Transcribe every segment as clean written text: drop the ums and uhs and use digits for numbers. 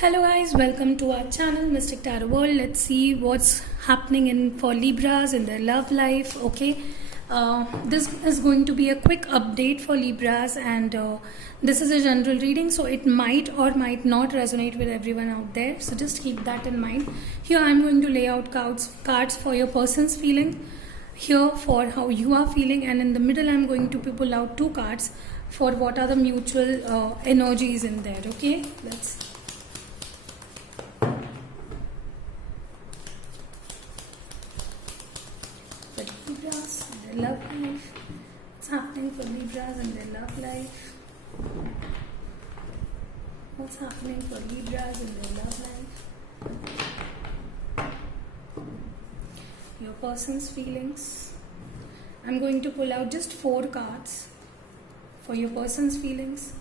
Hello guys, welcome to our channel Mystic Tarot World. Let's see what's happening in for Libras in their love life. Okay, this is going to be a quick update for Libras, and this is a general reading, so it might or might not resonate with everyone out there. So just keep that in mind. Here I'm going to lay out cards for your person's feeling. Here for how you are feeling, and in the middle I'm going to pull out two cards for what are the mutual energies in there. Okay, let's. Libras and their love life. What's happening for Libras and their love life? What's happening for Libras and their love life? Your person's feelings. I'm going to pull out just 4 cards for your person's feelings,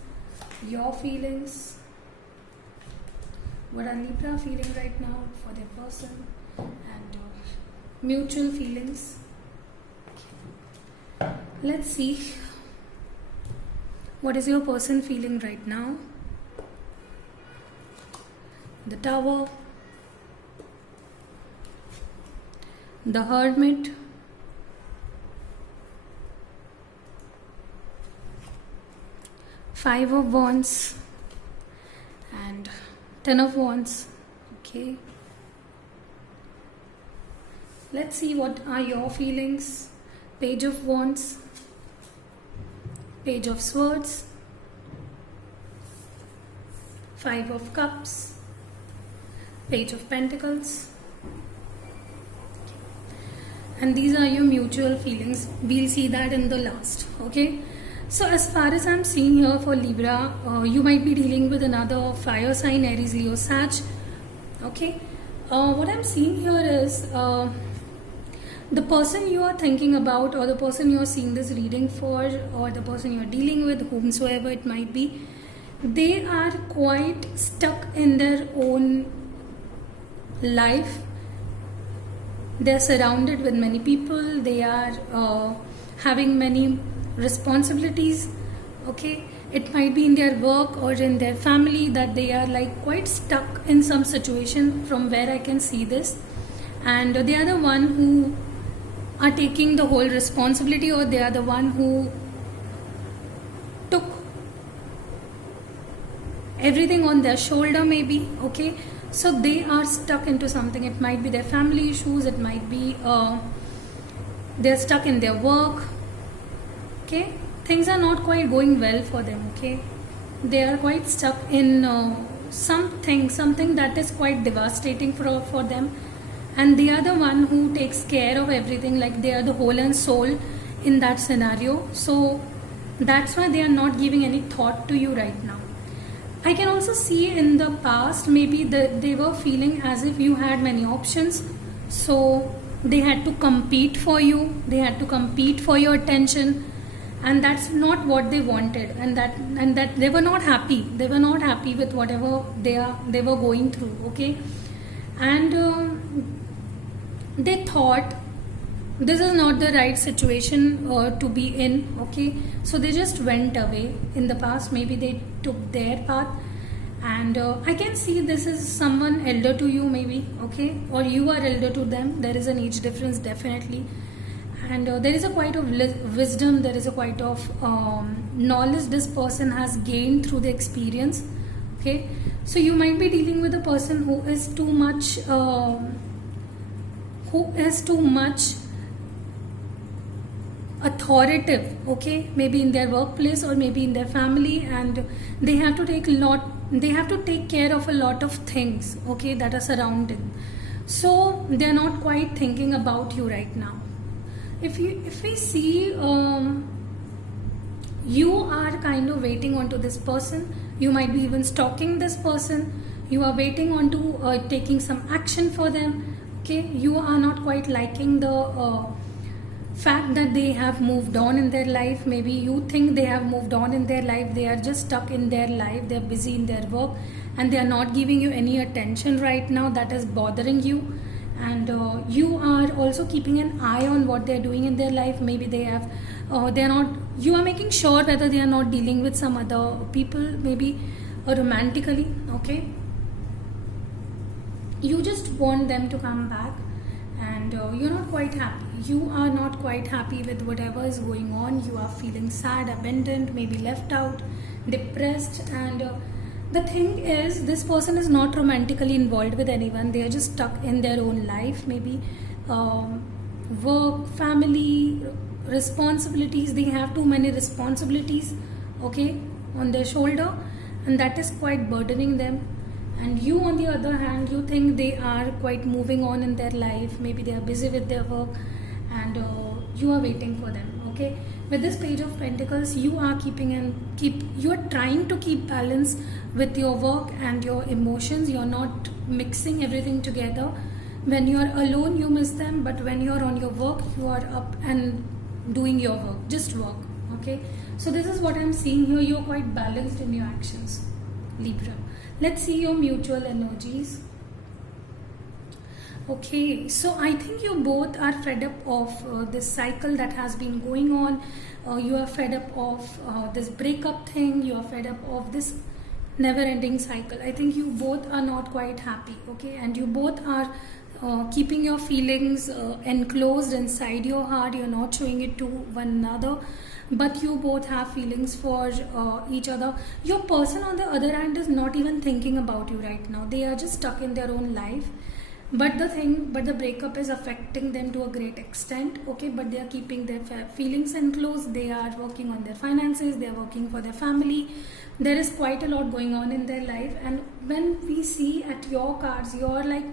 your feelings. What are Libra feeling right now for their person, and mutual feelings. Let's see what is your person feeling right now. The Tower, the Hermit, Five of Wands, and Ten of Wands. Okay, let's see what are your feelings. Page of Wands, Page of Swords, Five of Cups, Page of Pentacles, and these are your mutual feelings. We'll see that in the last. Okay, so as far as I'm seeing here for Libra, you might be dealing with another fire sign, Aries, Leo, Sag. Okay, what I'm seeing here is the person you are thinking about, or the person you are seeing this reading for, or the person you are dealing with, whomsoever it might be, they are quite stuck in their own life. They are surrounded with many people. They are having many responsibilities. Okay, it might be in their work or in their family that they are like quite stuck in some situation, from where I can see this, and they are the one who are taking the whole responsibility, or they are the one who took everything on their shoulder maybe. Okay, so they are stuck into something. It might be their family issues, it might be they're stuck in their work. Okay, things are not quite going well for them. Okay, they are quite stuck in something that is quite devastating for them, and they are the one who takes care of everything, like they are the whole and soul in that scenario. So that's why they are not giving any thought to you right now. I can also see in the past maybe they were feeling as if you had many options, so they had to compete for you, they had to compete for your attention, and that's not what they wanted, and that they were not happy. They were not happy with whatever they were going through. Okay, and they thought this is not the right situation to be in. Okay, so they just went away. In the past maybe they took their path, and I can see this is someone elder to you maybe. Okay, or you are elder to them. There is an age difference definitely, and there is a quite of wisdom, there is a quite of knowledge this person has gained through the experience. Okay, so you might be dealing with a person who is too much authoritative. Okay, maybe in their workplace or maybe in their family, and they have to take care of a lot of things. Okay, that are surrounding, so they are not quite thinking about you right now. If we see, you are kind of waiting onto this person. You might be even stalking this person. You are waiting on to taking some action for them. Okay, you are not quite liking the fact that they have moved on in their life. Maybe you think they have moved on in their life. They are just stuck in their life. They are busy in their work, and they are not giving you any attention right now. That is bothering you, and you are also keeping an eye on what they are doing in their life. Maybe they are not. You are making sure whether they are not dealing with some other people, maybe romantically. Okay, You just want them to come back, and you're not quite happy. You are not quite happy with whatever is going on. You are feeling sad, abandoned, maybe left out, depressed, and the thing is, this person is not romantically involved with anyone. They are just stuck in their own life, maybe work, family, responsibilities. They have too many responsibilities, okay, on their shoulder, and that is quite burdening them. And you, on the other hand, you think they are quite moving on in their life. Maybe they are busy with their work, and you are waiting for them. Okay, with this Page of Pentacles, you are you are trying to keep balance with your work and your emotions. You are not mixing everything together. When you are alone, you miss them, but when you are on your work, you are up and doing your work. Just work. Okay, so this is what I'm seeing here. You are quite balanced in your actions, Libra. Let's see your mutual energies. Okay, so I think you both are fed up of this cycle that has been going on. You are fed up of this breakup thing. You are fed up of this never-ending cycle. I think you both are not quite happy. Okay, and you both are keeping your feelings enclosed inside your heart. You're not showing it to one another, but you both have feelings for each other. Your person, on the other hand, is not even thinking about you right now. They are just stuck in their own life. But the breakup is affecting them to a great extent. Okay, but they are keeping their feelings enclosed. They are working on their finances. They are working for their family. There is quite a lot going on in their life. And when we see at your cards, you're like,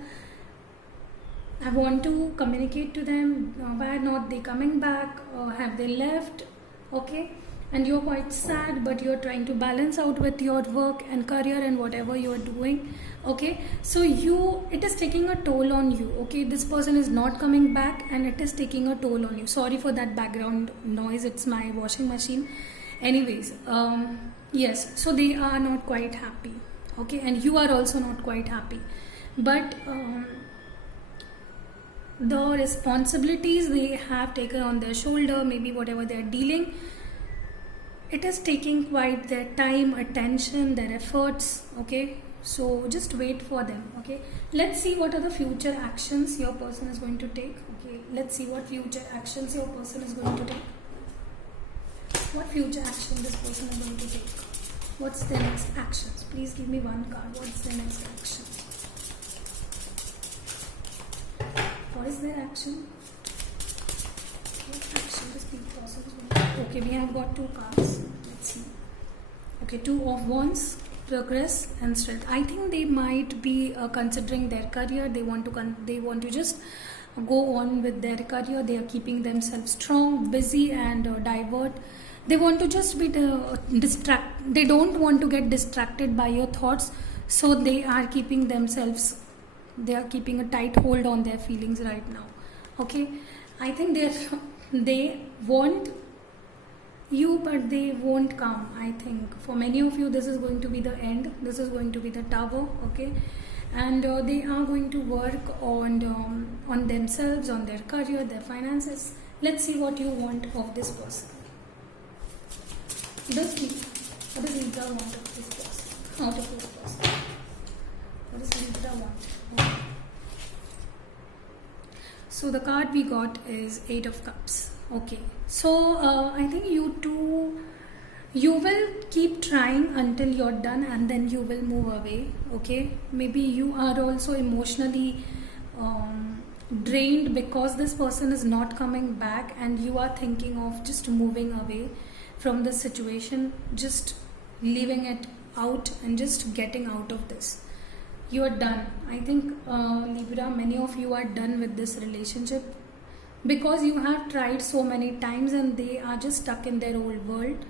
I want to communicate to them. Why not they coming back? Have they left? Okay, and you're quite sad, but you're trying to balance out with your work and career and whatever you're doing. Okay, so it is taking a toll on you. Okay, this person is not coming back, and it is taking a toll on you. Sorry for that background noise, it's my washing machine. Anyways, yes, so they are not quite happy. Okay, and you are also not quite happy, but the responsibilities they have taken on their shoulder, maybe whatever they are dealing, it is taking quite their time, attention, their efforts. Okay, so just wait for them. Okay, let's see what are the future actions your person is going to take. Okay, let's see what future actions your person is going to take. What future action this person is going to take? What's their next actions? Please give me one card. What's their next action? What is their action? What action this person is going to take? Okay, we have got two cards. Let's see. Okay, Two of Wands, progress and strength. I think they might be considering their career. They want to just go on with their career. They are keeping themselves strong, busy, and divert. They want to just be They don't want to get distracted by your thoughts, so they are keeping themselves. They are keeping a tight hold on their feelings right now. Okay, I think they want you, but they won't come. I think for many of you this is going to be the end. This is going to be the Tower. Okay, and they are going to work on themselves, on their career, their finances. Let's see what you want of this person. What does Libra want of this person? Out of this person, what does Libra want? So the card we got is Eight of Cups. Okay, so I think you will keep trying until you're done, and then you will move away. Okay, maybe you are also emotionally drained because this person is not coming back, and you are thinking of just moving away from the situation, just leaving it out and just getting out of this. You are done. I think Libra, many of you are done with this relationship because you have tried so many times and they are just stuck in their own world.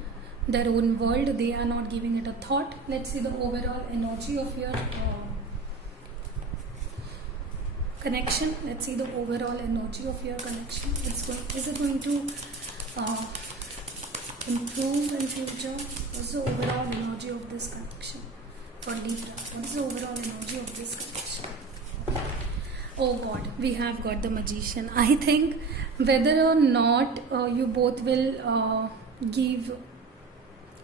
They are not giving it a thought. Let's see the overall energy of your connection. Let's see the overall energy of your connection. Is it going to improve in future? What's the overall energy of this connection? For Libra, what is the overall energy of this connection? Oh God, we have got the Magician. I think whether or not you both will give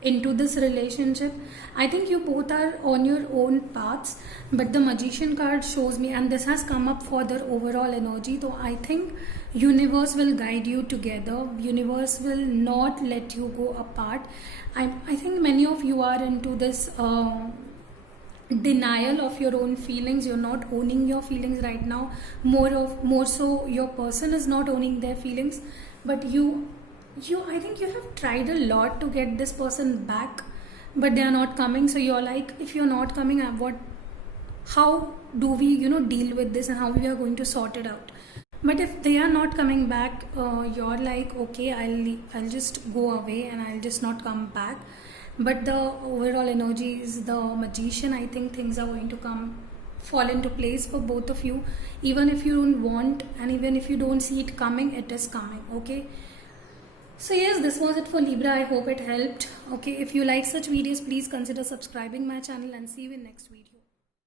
into this relationship. I think you both are on your own paths, but the magician card shows me, and this has come up for the overall energy. So I think universe will guide you together. Universe will not let you go apart. I think many of you are into this denial of your own feelings. You're not owning your feelings right now. More so your person is not owning their feelings, but you I think you have tried a lot to get this person back, but they are not coming. So you're like, if you're not coming, how do we deal with this, and how we are going to sort it out? But if they are not coming back, you're like, okay, I'll just go away and I'll just not come back. But the overall energy is the magician. I think things are going to fall into place for both of you. Even if you don't want, and even if you don't see it coming, it is coming. Okay. So yes, this was it for Libra. I hope it helped. Okay. If you like such videos, please consider subscribing my channel, and see you in next video.